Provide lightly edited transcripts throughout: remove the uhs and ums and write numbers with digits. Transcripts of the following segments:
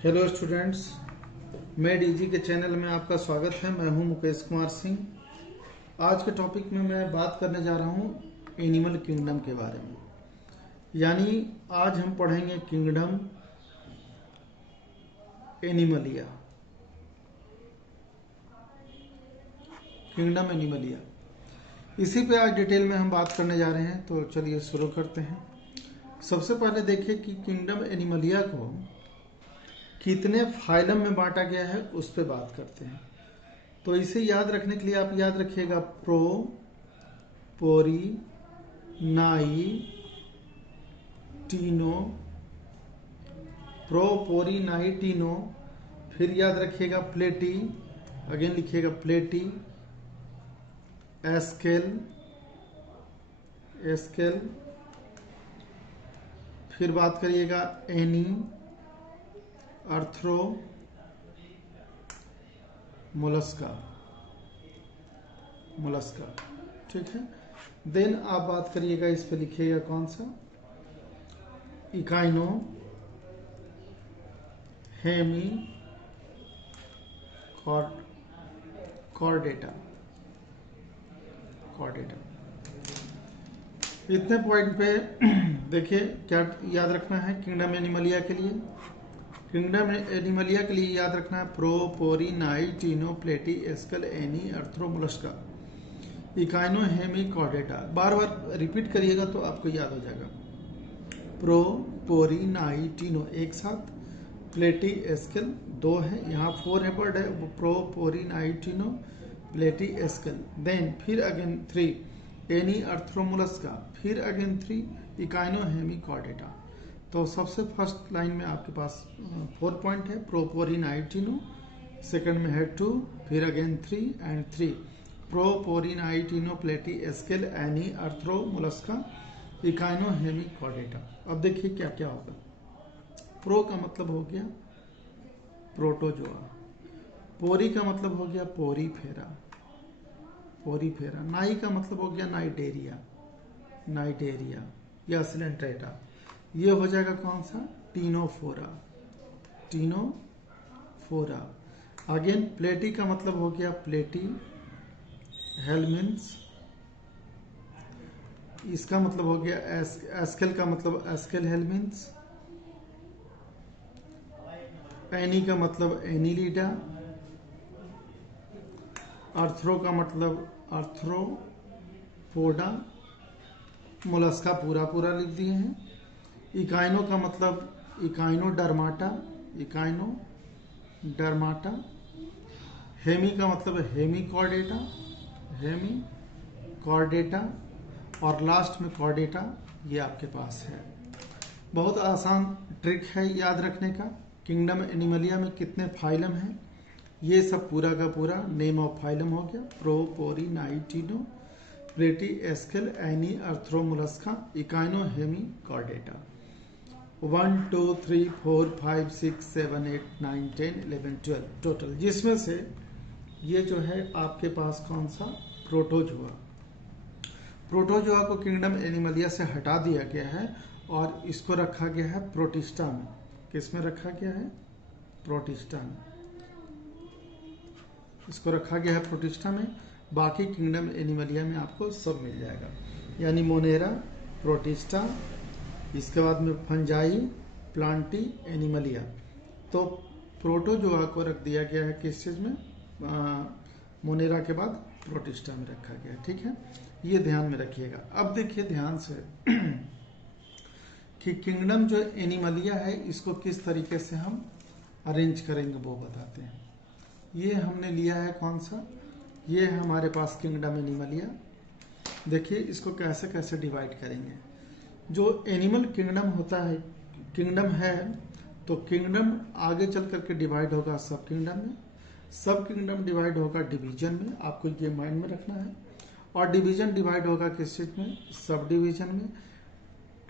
Hello students, made easy के channel में आपका स्वागत है। मैं हूं मुकेश कुमार सिंह। आज के टॉपिक में मैं बात करने जा रहा हूं एनिमल किंगडम के बारे में। यानी आज हम पढ़ेंगे किंगडम एनिमलिया। किंगडम एनिमलिया, इसी पे आज डिटेल में हम बात करने जा रहे हैं। तो चलिए शुरू करते हैं। सबसे पहले देखिए कि किंगडम एनिमलिया को कितने फाइलम में बांटा गया है, उस पर बात करते हैं। तो इसे याद रखने के लिए आप याद रखिएगा प्रो, पोरी, नाई, टीनो। प्रो, पोरी, नाई, टीनो। फिर याद रखिएगा प्लेटी, अगेन लिखिएगा प्लेटी, एस्केल, एस्केल। फिर बात करिएगा एनी, अर्थ्रो, मोलस्का, मोलस्का। ठीक है। देन आप बात करिएगा, इस पे लिखिएगा कौन सा, इकाइनो, हेमी, कॉर्डेटा, कॉर्डेटा। इतने पॉइंट पे देखिए क्या याद रखना है किंगडम एनिमलिया के लिए। किंगडम एनिमलिया के लिए याद रखना है प्रो, पोरी, नाई, टीनो, प्लेटी, एस्कल, any, arthro, mollusca, echino, hemi, Chordata. बार बार रिपीट करिएगा तो आपको याद हो जाएगा। प्रो, पोरी, नाई, टीनो एक साथ, प्लेटी, एस्केल दो है, यहाँ 4 है वर्ड है। प्रो, पोरी, cni, cteno, platy, SQL. Then फिर अगेन 3 एनी, अर्थ्रो, मोलस्का। फिर अगेन 3 इकाइनो, हेमी, कॉर्डेटा। तो सबसे फर्स्ट लाइन में आपके पास 4 पॉइंट है, प्रो, पोरी, नाई, टीनो। सेकंड में है 2, फिर अगेन 3 एंड 3 प्रो, पोरी, cni, cteno, platy, aschel, anne, arthro, mollusca, echino, hemi, chordata. अब देखिए क्या क्या होगा। प्रो का मतलब हो गया प्रोटोजोआ, पोरी का मतलब हो गया पोरीफेरा, पोरीफेरा। नाई का मतलब हो गया नाइडेरिया, नाइडेरिया या सिलेंट्रेटा। ये हो जाएगा कौन सा, टीनोफोरा, टीनोफोरा। अगेन प्लेटी का मतलब हो गया प्लेटी हेलमिन्स, इसका मतलब हो गया एस्केल का मतलब एस्केल हेलमिन्स। एनी का मतलब एनीलिडा। अर्थ्रो का मतलब अर्थ्रोपोडा। मोलस्का पूरा पूरा लिख दिए हैं। इकाइनो का मतलब इकाइनो डर्माटा, इकाइनो डर्माटा। हेमी का मतलब हेमी कॉर्डेटा, हेमी कॉर्डेटा। और लास्ट में कॉर्डेटा, ये आपके पास है। बहुत आसान ट्रिक है याद रखने का। किंगडम एनिमलिया में कितने फाइलम हैं, ये सब पूरा का पूरा नेम ऑफ फाइलम हो गया। प्रो, पोरी, cni, cteno, platy, aschel, anne, arthro, mollusca, echino, hemi, chordata. 1 2 3 4 5 6 7 8 9 10 11 12 total, जिसमें से ये जो है आपके पास कौन सा, प्रोटोजोआ। प्रोटोजोआ को किंगडम एनिमलिया से हटा दिया गया है और इसको रखा गया है प्रोटिस्टा में। किस में रखा गया है, प्रोटिस्टा में। इसको रखा गया है प्रोटिस्टा में। बाकी किंगडम एनिमलिया में आपको सब मिल जाएगा, यानी मोनेरा, प्रोटिस्टा, इसके बाद में फंजाई, प्लांटी, एनिमलिया। तो प्रोटोजोआ को रख दिया गया है किस चीज में, मोनेरा के बाद प्रोटिस्टा में रखा गया। ठीक है, ये ध्यान में रखिएगा। अब देखिए ध्यान से कि किंगडम जो एनिमलिया है, इसको किस तरीके से हम अरेंज करेंगे वो बताते हैं। ये हमने लिया है कौन सा, ये है हमारे पास किंगडम एनिमलिया। देखिए इसको कैसे कैसे डिवाइड करेंगे। जो एनिमल किंगडम होता है, किंगडम है, तो किंगडम आगे चल करके डिवाइड होगा सब किंगडम में। सब किंगडम डिवाइड होगा डिवीजन में, आपको ये माइंड में रखना है। और डिवीजन डिवाइड होगा किस चीज में, सब डिवीजन में।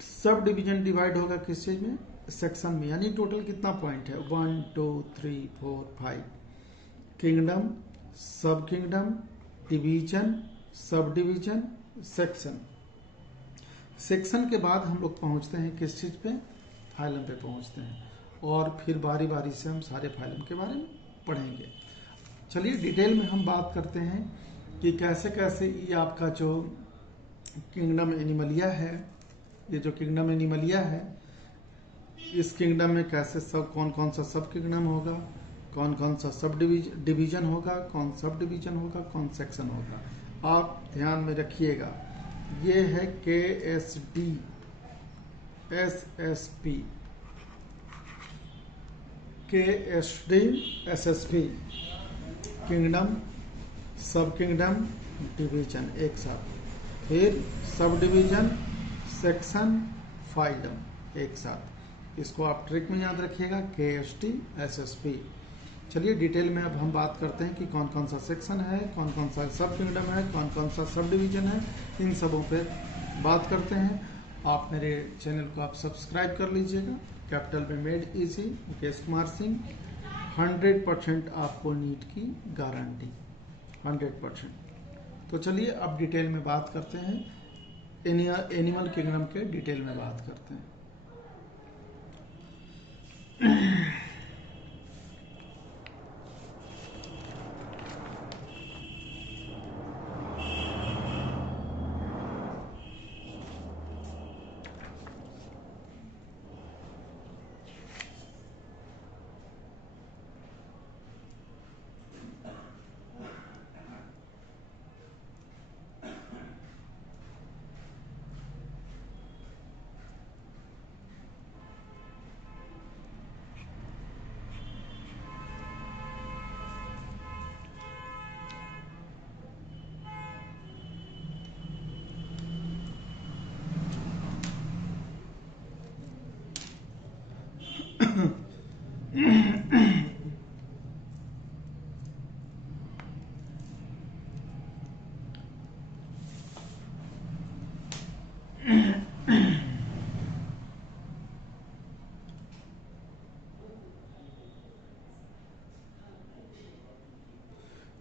सब डिवीजन डिवाइड होगा किस चीज में, सेक्शन में। यानी टोटल कितना पॉइंट है, 1 2 3 4 5 किंगडम, सब kingdom, division, sub division, section. Section के बाद हम लोग पहुंचते हैं किस चीज पे, फाइलम पे पहुंचते हैं। और फिर बारी बारी से हम सारे फाइलम के बारे में पढ़ेंगे। चलिए डिटेल में हम बात करते हैं कि कैसे कैसे ये आपका जो किंगडम एनिमलिया है, ये जो किंगडम एनिमलिया है, इस किंगडम में कैसे सब कौन कौन सा सब किंगडम होगा, कौन कौन सा सब डिवीजन होगा, कौन सब डिवीजन होगा, कौन सेक्शन होगा। आप ध्यान में रखिएगा, ये है KSD SSP, KSD SSP, kingdom, सब किंगडम, डिवीजन एक साथ, फिर सब डिवीजन, सेक्शन, फाइलम एक साथ। इसको आप ट्रिक में याद रखिएगा, KSD SSP। चलिए डिटेल में अब हम बात करते हैं कि कौन कौन सा सेक्शन है, कौन कौन सा सब किंगडम है, कौन कौन सा सब डिवीजन है, इन सबों पे बात करते हैं। आप मेरे चैनल को आप सब्सक्राइब कर लीजिएगा। कैपिटल में मेड इजी, मुकेश कुमार सिंह। 100% आपको नीट की गारंटी, 100%। तो चलिए अब डिटेल में बात करते हैं, एनिमल किंगडम के डिटेल में बात करते हैं।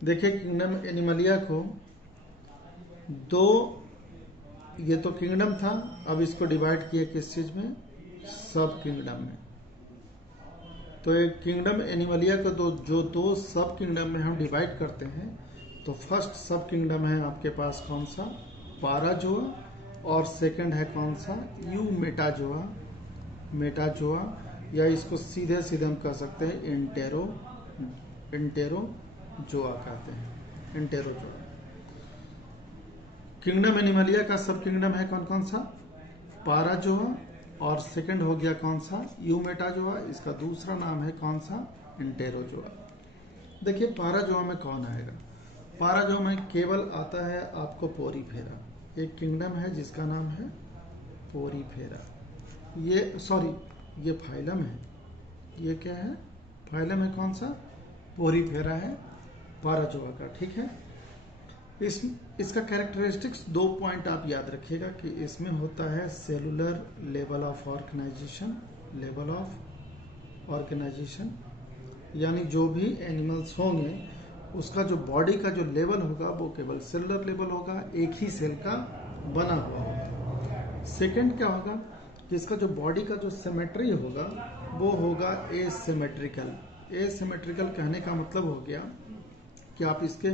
देखिए किंगडम एनिमलिया को दो, ये तो किंगडम था, अब इसको डिवाइड किया किस चीज में, सब किंगडम में। तो एक किंगडम एनिमलिया को दो सब किंगडम में हम डिवाइड करते हैं। तो फर्स्ट सब किंगडम है आपके पास कौन सा, पाराजोआ, और सेकंड है कौन सा, यू मेटाजोआ, मेटाजोआ, या इसको सीधे सीधे हम कह सकते हैं इंटेरोजोआ कहते हैं, इंटेरोजोआ। किंगडम एनिमलिया का सब किंगडम है कौन कौन सा, पाराजोआ, और सेकंड हो गया कौन सा, यूमेटाजोआ। इसका दूसरा नाम है कौन सा, इंटेरोजोआ। देखिए पाराजोआ में कौन आएगा, पाराजोआ में केवल आता है आपको पोरीफेरा। एक किंगडम है जिसका नाम है पोरीफेरा, ये सॉरी ये फाइलम है, ये क्या है, फाइलम है कौन सा, पोरीफेरा है पाराजोआ का, ठीक है। इसका कैरेक्टरिस्टिक्स 2 पॉइंट आप याद रखिएगा कि इसमें होता है cellular level of organization, level of organization, यानी जो भी एनिमल्स होंगे उसका जो बॉडी का जो लेवल होगा वो केवल सेलुलर लेवल होगा, एक ही सेल का बना हुआ होगा। सेकंड क्या होगा कि इसका जो बॉडी का जो सिमेट्री होगा वो होगा एसिमेट्रिकल। एसिमेट्रिकल कहने का मतलब हो गया कि आप इसके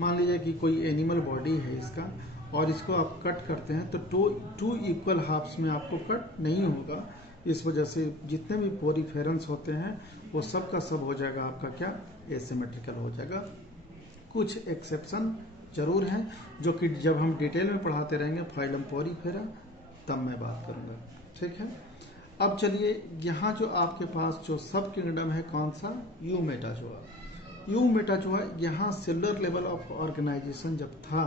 मान लीजिए कि कोई एनिमल बॉडी है इसका, और इसको आप कट करते हैं तो टू इक्वल हाफ्स में आपको कट नहीं होगा। इस वजह से जितने भी पोरीफेरेंस होते हैं वो सब का सब हो जाएगा आपका क्या, एसिमेट्रिकल हो जाएगा। कुछ एक्सेप्शन जरूर हैं जो कि जब हम डिटेल में पढ़ाते रहेंगे फाइलम पोरीफेरा तब मैं बात करूंगा, ठीक है। अब चलिए यहाँ जो आपके पास जो सब किंगडम है कौन सा, यू मेटाजोआ। यू मेटाजोआ यहाँ सेलुलर लेवल ऑफ ऑर्गेनाइजेशन जब था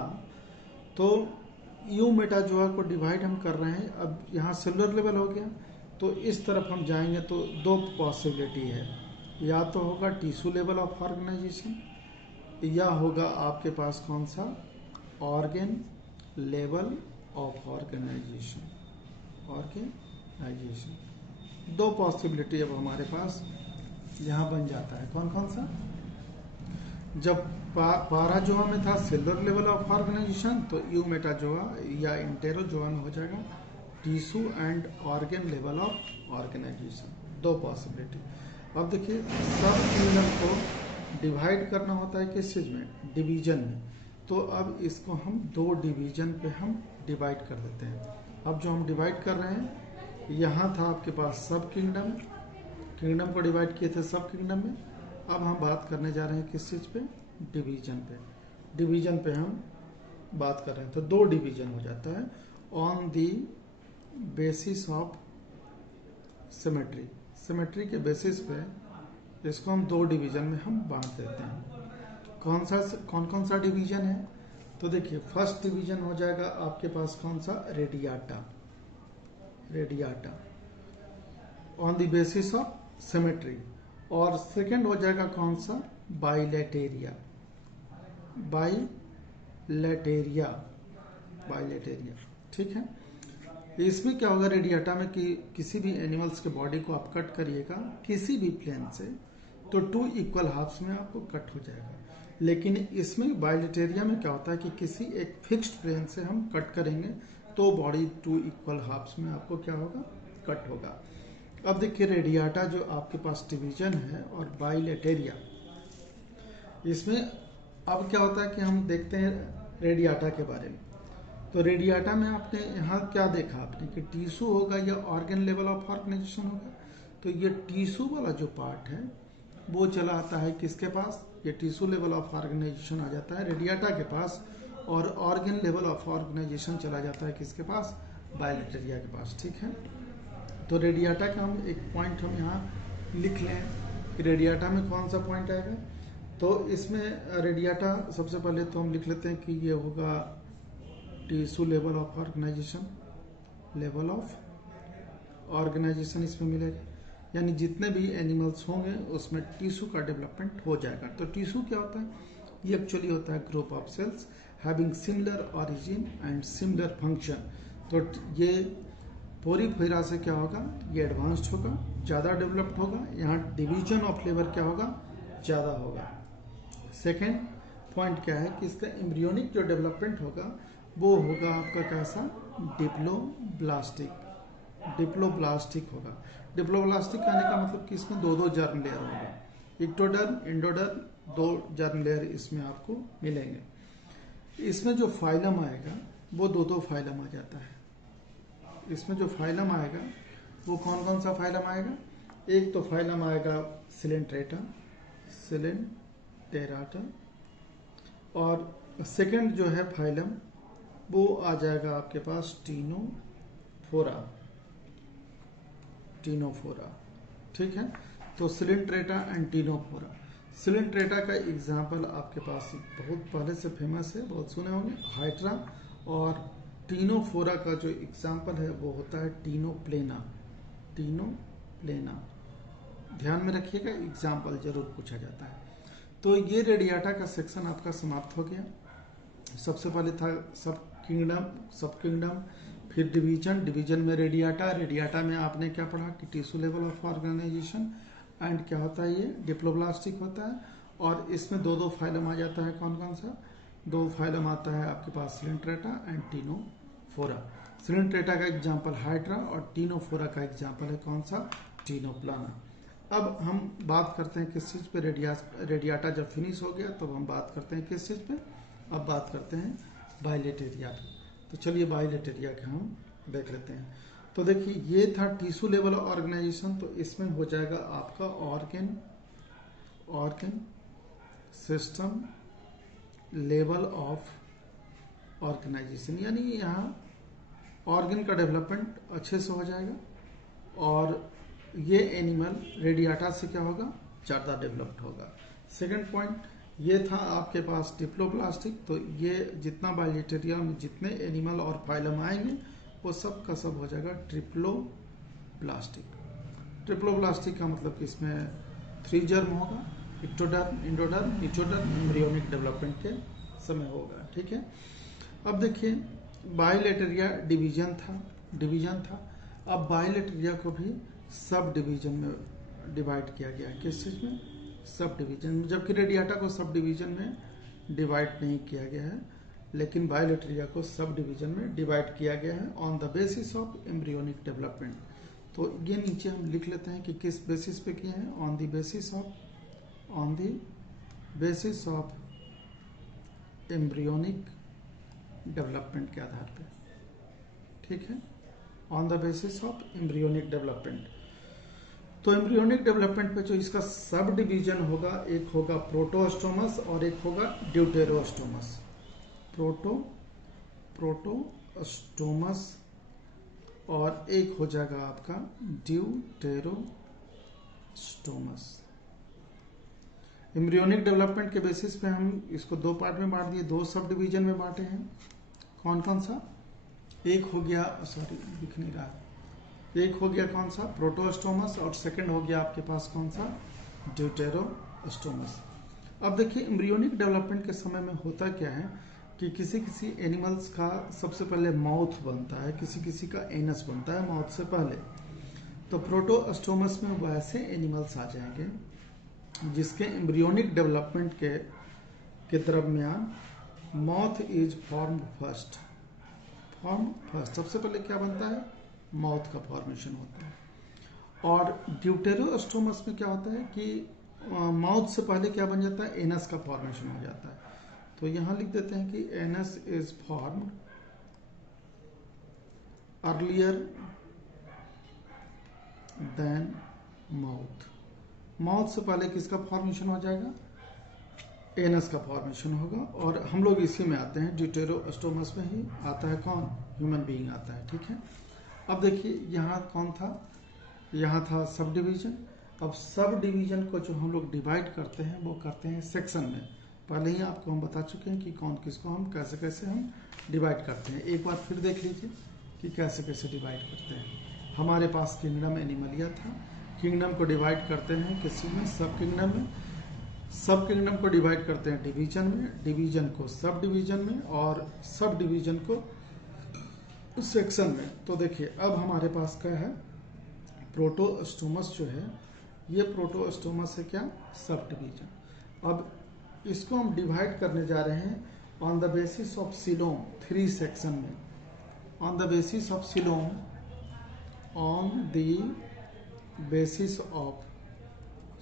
तो यू मेटाजोआ को डिवाइड हम कर रहे हैं, अब यहाँ सेलुलर लेवल हो गया तो इस तरफ हम जाएंगे तो 2 पॉसिबिलिटी है, या तो होगा टिश्यू लेवल ऑफ ऑर्गेनाइजेशन, या होगा आपके पास कौन सा, organ level of organization, organization. 2 possibility अब हमारे पास यहाँ बन जाता है, कौन कौन सा, जब पाराजोआ में था सेलुलर लेवल ऑफ ऑर्गेनाइजेशन तो यू मेटाजोआ या इंटेरोजोआ में हो जाएगा tissue and organ level of organization, दो पॉसिबिलिटी। अब देखिए सब किंगडम को डिवाइड करना होता है किस चीज में, डिवीजन में। तो अब इसको हम दो डिवीजन पे हम डिवाइड कर देते हैं। अब जो हम डिवाइड कर रहे हैं, यहाँ था आपके पास सब किंगडम, किंगडम को डिवाइड किए थे सब किंगडम में। अब हम बात करने जा रहे हैं किस चीज पे, डिवीजन पे। डिवीजन पे हम बात कर रहे हैं तो दो डिवीजन हो जाता है on the basis of symmetry. Symmetry के बेसिस पे इसको हम दो डिवीजन में हम बांट देते हैं। कौन कौन सा डिवीजन है, तो देखिए फर्स्ट डिवीजन हो जाएगा आपके पास कौन सा, radiata, radiata on the basis of symmetry. और सेकंड हो जाएगा कौन सा, बाइलेटेरिया, बाइलेटेरिया, बाइलेटेरिया। ठीक है, इसमें क्या होगा, रेडियाटा में कि किसी भी एनिमल्स के बॉडी को आप कट करिएगा किसी भी प्लेन से तो टू इक्वल हाफ्स में आपको कट हो जाएगा। लेकिन इसमें बाइलेटेरिया में क्या होता है कि किसी एक फिक्स्ड प्लेन से हम कट करेंगे तो बॉडी टू इक्वल हाफ्स में आपको क्या होगा, कट होगा। अब देखिए रेडियाटा जो आपके पास डिवीजन है और बाइलेटेरिया, इसमें अब क्या होता है कि हम देखते हैं रेडियाटा के बारे में। तो रेडियाटा में आपने यहाँ क्या देखा आपने कि टिश्यू होगा या ऑर्गन लेवल ऑफ ऑर्गेनाइजेशन होगा। तो ये टिश्यू वाला जो पार्ट है वो चला आता है किसके पास, ये टिश्यू लेवल ऑफ ऑर्गेनाइजेशन आ जाता है रेडियाटा के पास, और ऑर्गन लेवल ऑफ ऑर्गेनाइजेशन चला जाता है किसके पास, बाइलेटेरिया के पास। ठीक है, तो रेडियाटा का हम एक पॉइंट हम यहाँ लिख लें कि रेडियाटा में कौन सा पॉइंट आएगा। तो इसमें रेडियाटा सबसे पहले तो हम लिख लेते हैं कि ये होगा tissue level of organization, level of organization इसमें मिलेगा, यानी जितने भी एनिमल्स होंगे उसमें टिश्यू का डेवलपमेंट हो जाएगा। तो टिश्यू क्या होता है, ये एक्चुअली होता है group of sales having similar origin and similar function. तो ये पूरी फिरा से क्या होगा, ये एडवांस्ड होगा, ज़्यादा डेवलप्ड होगा, यहाँ डिवीजन ऑफ लेबर क्या होगा, ज़्यादा होगा। सेकेंड पॉइंट क्या है कि इसका एम्ब्रियोनिक जो डेवलपमेंट होगा वो होगा आपका कैसा, डिप्लोब्लास्टिक, डिप्लोब्लास्टिक होगा। डिप्लोब्लास्टिक कहने का मतलब कि इसमें दो दो जर्म लेयर होगा, इक्टोडर्म इंडोडर्म, दो जर्म लेयर इसमें आपको मिलेंगे। इसमें जो फाइलम आएगा वो दो दो फाइलम आ जाता है। इसमें जो फाइलम आएगा वो कौन कौन सा फाइलम आएगा, एक तो फाइलम आएगा सिलेंट्रेटा, सिलेंटेराटा, और सेकंड जो है फाइलम वो आ जाएगा आपके पास टीनोफोरा, टीनोफोरा। ठीक है, तो सिलेंट्रेटा एंड टीनोफोरा। सिलेंट्रेटा का एग्जाम्पल आपके पास बहुत पहले से फेमस है, बहुत सुने होंगे, हाइड्रा। और टीनोफोरा का जो एग्जाम्पल है वो होता है टीनोप्लेना, टीनोप्लेना। ध्यान में रखिएगा, एग्जाम्पल जरूर पूछा जाता है। तो ये रेडियाटा का सेक्शन आपका समाप्त हो गया। सबसे पहले था सब किंगडम, सब किंगडम, फिर डिवीजन, डिवीजन में रेडियाटा, रेडियाटा में आपने क्या पढ़ा कि tissue level of organization and क्या होता है, ये डिप्लोब्लास्टिक होता है। और इसमें दो दो फाइलम आ जाता है, कौन कौन सा, दो फाइलम आता है आपके पास सिलेंट्रेटा एंड टीनोफोरा। सिलेंट्रेटा का एग्जाम्पल हाइड्रा और टीनोफोरा का एग्जाम्पल है कौन सा, टीनोप्लाना। अब हम बात करते हैं किस चीज़ पे, रेडियाटा जब फिनिश हो गया तो हम बात करते हैं किस चीज़ पे, अब बात करते हैं बाइलेटेरिया। तो चलिए बाइलेटेरिया का हम देख लेते हैं। तो देखिए ये था टिश्यू लेवल ऑर्गेनाइजेशन, तो इसमें हो जाएगा आपका organ system level of organization, यानी यहाँ ऑर्गन का डेवलपमेंट अच्छे से हो जाएगा। और ये एनिमल रेडियाटा से क्या होगा, ज़्यादा डेवलप्ड होगा। सेकंड पॉइंट ये था आपके पास डिप्लोब्लास्टिक, तो ये जितना बाइलेटेरिया में जितने एनिमल और फाइलम आएंगे वो सब का सब हो जाएगा ट्रिप्लोब्लास्टिक। ट्रिप्लोब्लास्टिक का मतलब कि इसमें 3 जर्म होगा, ectoderm, endoderm, mesoderm, embryonic development के समय होगा। ठीक है, अब देखिए बाइलेटेरिया डिवीजन था। अब बाइलेटेरिया को भी सब डिवीजन में डिवाइड किया गया है, किस चीज में, सब डिवीजन में, जबकि रेडियाटा को सब डिवीजन में डिवाइड नहीं किया गया है। लेकिन बायोलेटरिया को सब डिवीजन में डिवाइड किया गया है on the basis of embryonic development. तो ये नीचे हम लिख लेते हैं कि किस बेसिस पे किए हैं, on the basis of embryonic development के आधार पे, ठीक है, on the basis of embryonic development. तो एम्ब्रियोनिक डेवलपमेंट पे जो इसका सब डिवीजन होगा, एक होगा प्रोटोस्टोमस और एक होगा ड्यूटेरोस्टोमस। प्रोटोस्टोमस और एक हो जाएगा आपका ड्यूटेरोस्टोमस। एम्ब्रियोनिक डेवलपमेंट के बेसिस पे हम इसको दो पार्ट में बांट दिए, दो सब डिवीजन में बांटे हैं। कौन कौन सा? एक हो गया, सॉरी दिख नहीं रहा, एक हो गया कौन सा, प्रोटोस्टोमस, और सेकंड हो गया आपके पास कौन सा, ड्यूटेरोस्टोमस। अब देखिए एम्ब्रियोनिक डेवलपमेंट के समय में होता क्या है कि किसी किसी एनिमल्स का सबसे पहले माउथ बनता है, किसी किसी का एनस बनता है माउथ से पहले। तो प्रोटोस्टोमस में वैसे एनिमल्स आ जाएंगे जिसके एम्ब्रियोनिक डेवलपमेंट के दरमियान माउथ इज फॉर्म फर्स्ट। सबसे पहले क्या बनता है, माउथ का फॉर्मेशन होता है। और ड्यूटेरोस्टोमस में क्या होता है कि माउथ से पहले क्या बन जाता है, एनस का फॉर्मेशन हो जाता है। तो यहां लिख देते हैं कि anus is formed earlier than mouth. Mouth से पहले किसका फॉर्मेशन हो जाएगा, एनस का फॉर्मेशन होगा। और हम लोग इसी में आते हैं, ड्यूटेरोस्टोमस में ही आता है कौन, ह्यूमन बीइंग आता है, ठीक है। अब देखिए यहाँ कौन था, यहाँ था सब डिवीजन। अब सब डिवीजन को जो हम लोग डिवाइड करते हैं वो करते हैं सेक्शन में। पहले ही आपको हम बता चुके हैं कि कौन किसको हम कैसे कैसे हम डिवाइड करते हैं। एक बार फिर देख लीजिए कि कैसे कैसे डिवाइड करते हैं। हमारे पास किंगडम एनिमलिया था, किंगडम को डिवाइड करते हैं किसी में, सब किंगडम में। सब किंगडम को डिवाइड करते हैं डिवीजन में, डिवीजन को सब डिवीजन में, और सब डिवीजन को सेक्शन में। तो देखिए अब हमारे पास क्या है, प्रोटोस्टोमस जो है, ये प्रोटोस्टोमस है क्या, सब डिवीजन। अब इसको हम डिवाइड करने जा रहे हैं on the basis of coelom, 3 section में। On the basis of coelom, on the basis of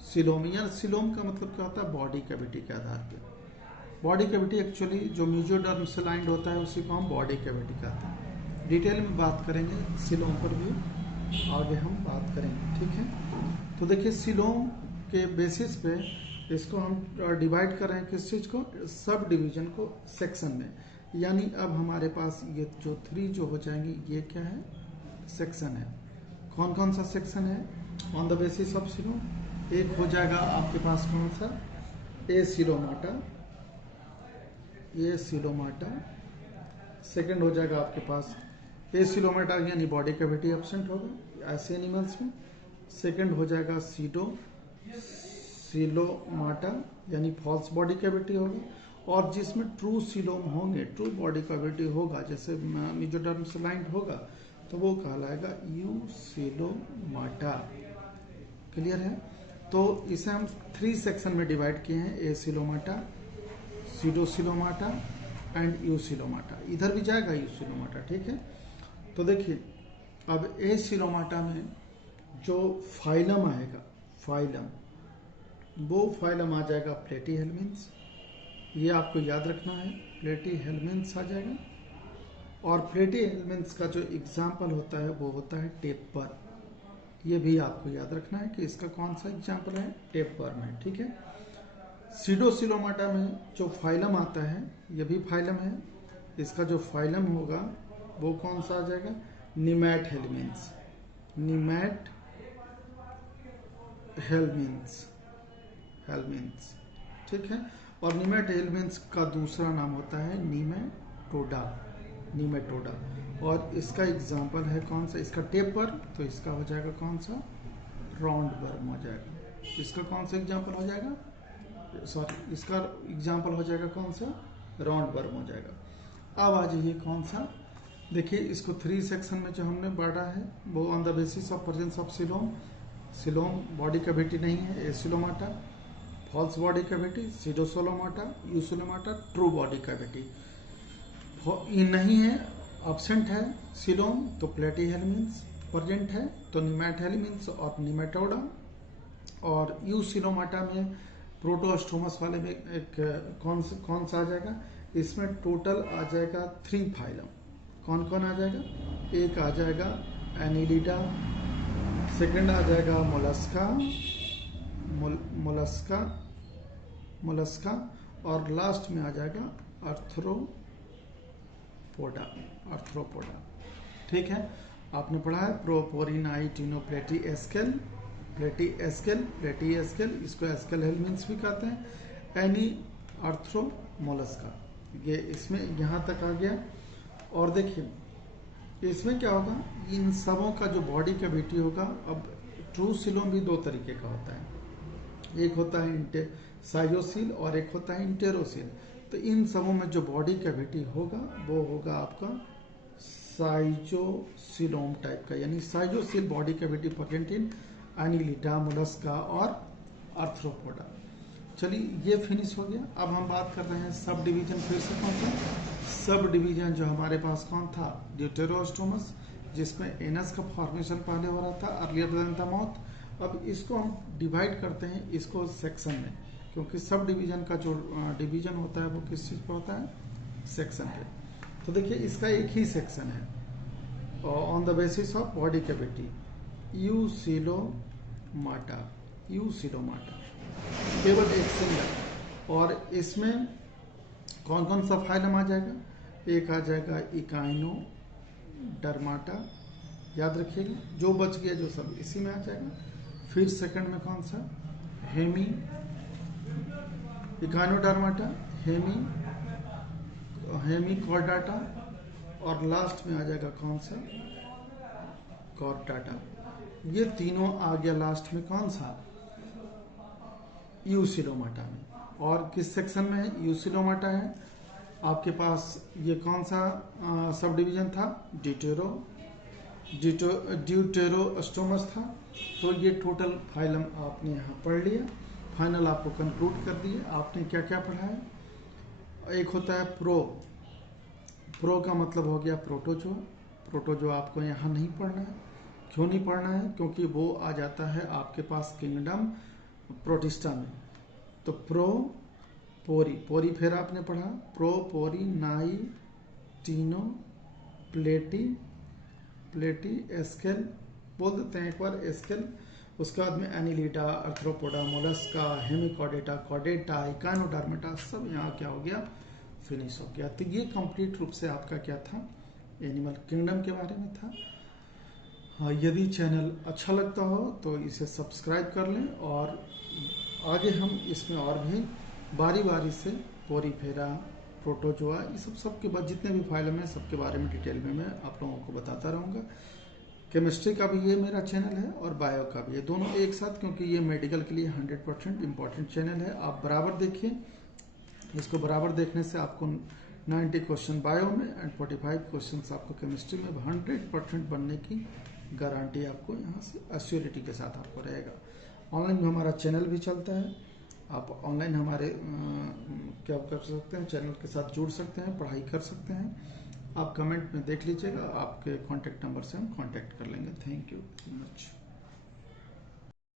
coelom, या सिलोम का मतलब क्या होता है, बॉडी कैविटी के आधार पे। बॉडी कैविटी एक्चुअली जो मेसोडर्म से लाइंड होता है उसी को हम बॉडी कैविटी कहते हैं। डिटेल में बात करेंगे सिलोम पर भी, आगे हम बात करेंगे, ठीक है। तो देखिए सिलोम के बेसिस पे इसको हम डिवाइड कर रहे हैं किस चीज को, सब डिवीजन को सेक्शन में। यानी अब हमारे पास ये जो 3 जो हो जाएंगे ये क्या है, सेक्शन है। कौन कौन सा सेक्शन है on the basis of coelom, एक हो जाएगा आपके पास कौन सा, ए सिलोमाटा। सेकंड हो जाएगा आपके पास ए सिलोमाटा यानी बॉडी कैविटी एब्सेंट होगा ऐसे एनिमल्स में। सेकंड हो जाएगा सिलोमाटा यानी फॉल्स बॉडी कैविटी होगा। और जिसमें ट्रू सिलोम होंगे, ट्रू बॉडी कैविटी होगा, जैसे मेसोडर्म से लाइंड होगा, तो वो कहलाएगा यूसिलोमाटा। क्लियर है। तो इसे हम 3 सेक्शन में डिवाइड किए हैं, ए सिलोमाटा, सीडोसिलोमाटा एंड यूसिलोमाटा। इधर भी जाएगा यूसिलोमाटा, ठीक है। तो देखिए अब ए सिलोमाटा में जो फाइलम आएगा, वो फाइलम आ जाएगा प्लेटीहेल्मिन्थ। ये आपको याद रखना है, प्लेटीहेल्मिन्थ आ जाएगा। और प्लेटीहेल्मिन्थ का जो एग्जाम्पल होता है वो होता है टेपर। ये भी आपको याद रखना है कि इसका कौन सा एग्जाम्पल है, टेपर में, ठीक है। सीडोसिलोमाटा में जो फाइलम आता है, ये भी फाइलम है। इसका जो फाइलम होगा वो कौन सा आ जाएगा, निमैटहेल्मिन्थ, ठीक है। और निमैटहेल्मिन्थ का दूसरा नाम होता है नीमेटोडा। और इसका एग्जाम्पल है कौन सा, इसका टेपर, तो इसका हो जाएगा कौन सा, राउंड वर्म हो जाएगा। इसका कौन सा एग्जाम्पल हो जाएगा, सॉरी इसका एग्जाम्पल हो जाएगा कौन सा, राउंड वर्म हो जाएगा। अब आ जाइए कौन सा, देखिए इसको 3 सेक्शन में जो हमने बांटा है वो on the basis of presence of coelom body cavity नहीं है, acoelomata, false body cavity pseudocoelomata, eucoelomata, true body cavity. ये नहीं है, absent है सिलोम तो प्लेटीहेल्मिन्थ, प्रेजेंट है तो निमेटहेल्मिन्थ और निमेटोडा, और यूसिलोमाटा में प्रोटोस्टोमस वाले में एक कौन सा आ जाएगा, इसमें टोटल आ जाएगा 3 फाइलम। कौन कौन आ जाएगा, एक आ जाएगा एनिलिडा, सेकंड आ जाएगा मोलस्का और लास्ट में आ जाएगा आर्थ्रोपोडा। ठीक है, आपने पढ़ा है प्रोपोरिनाइटिनो प्लेटी एस्केल, इसको एस्केल हेल्मिन्थ भी कहते हैं, एनी आर्थ्रो मोलस्का। ये इसमें यहाँ तक आ गया। और देखिए इसमें क्या होगा, इन सबों का जो बॉडी कैविटी होगा, अब ट्रू सिलोम भी 2 तरीके का होता है, एक होता है साइजोसील और एक होता है इंटेरोसील। तो इन सबों में जो बॉडी कैविटी होगा वो होगा आपका साइजोसिलोम टाइप का, यानी साइजोसील body cavity present in annelida, mollusca और आर्थ्रोपोडा। चलिए ये फिनिश हो गया। अब हम बात कर रहे हैं सब डिवीजन। फिर से कौन सा सब डिवीजन जो हमारे पास कौन था, ड्यूटेरोस्टोमस, जिसमें एनस का फॉर्मेशन पहले हो रहा था अर्लियर देन द माउथ। अब इसको हम डिवाइड करते हैं इसको सेक्शन में, क्योंकि सब डिवीजन का जो डिवीजन होता है वो किस चीज पर होता है, सेक्शन पे। तो देखिए इसका एक ही सेक्शन है on the basis of body cavity, eucoelomata, केवल एक सिंगल। और इसमें कौन कौन सा फाइलम आ जाएगा, एक आ जाएगा इकाइनोडर्माटा, याद रखिएगा, जो बच गया जो सब इसी में आ जाएगा। फिर सेकंड में कौन सा, इकाइनोडर्माटा, हेमिकॉर्डाटा, और लास्ट में आ जाएगा कौन सा, कॉर्डाटा। ये तीनों आ गया लास्ट में कौन सा, यूसिलोमाटा में। और किस सेक्शन में है, यूसिलोमाटा है आपके पास। ये कौन सा सब डिवीजन था, ड्यूटेरोस्टोमस था। तो ये टोटल फाइलम आपने यहाँ पढ़ लिया। फाइनल आपको कंक्लूड कर दिए। आपने क्या क्या पढ़ा है, एक होता है प्रो का मतलब हो गया प्रोटोजोआ आपको यहाँ नहीं पढ़ना है। क्यों नहीं पढ़ना है, क्योंकि वो आ जाता है आपके पास किंगडम प्रोटिस्टा में। तो पोरी फिर आपने पढ़ा प्रोपोरिनाइटिनो प्लेटी एस्केल, बोल देते हैं एक बार एस्केल। उसके बाद में Annelida, arthropoda, Mollusca, Hemichordata, Chordata, Echinodermata, सब यहाँ क्या हो गया, फिनिश हो गया। तो ये कंप्लीट रूप से आपका क्या था, एनिमल किंगडम के बारे में था। हाँ, यदि चैनल अच्छा लगता हो तो इसे सब्सक्राइब कर लें, और आगे हम इसमें और भी बारी बारी से पोरीफेरा, प्रोटोजोआ, ये सबके बाद जितने भी फाइलम हैं सबके बारे में डिटेल में मैं आप लोगों को बताता रहूँगा। केमिस्ट्री का भी ये मेरा चैनल है और बायो का भी है, दोनों एक साथ, क्योंकि ये मेडिकल के लिए 100% इम्पॉर्टेंट चैनल है। आप बराबर देखिए, इसको बराबर देखने से आपको 90 क्वेश्चन बायो में एंड 45 क्वेश्चन आपको केमिस्ट्री में 100% बनने की गारंटी आपको यहाँ से एश्योरिटी के साथ आपको रहेगा। ऑनलाइन भी हमारा चैनल भी चलता है, आप ऑनलाइन हमारे क्या कर सकते हैं, चैनल के साथ जुड़ सकते हैं, पढ़ाई कर सकते हैं। आप कमेंट में देख लीजिएगा, आपके कॉन्टैक्ट नंबर से हम कॉन्टैक्ट कर लेंगे। Thank you very much.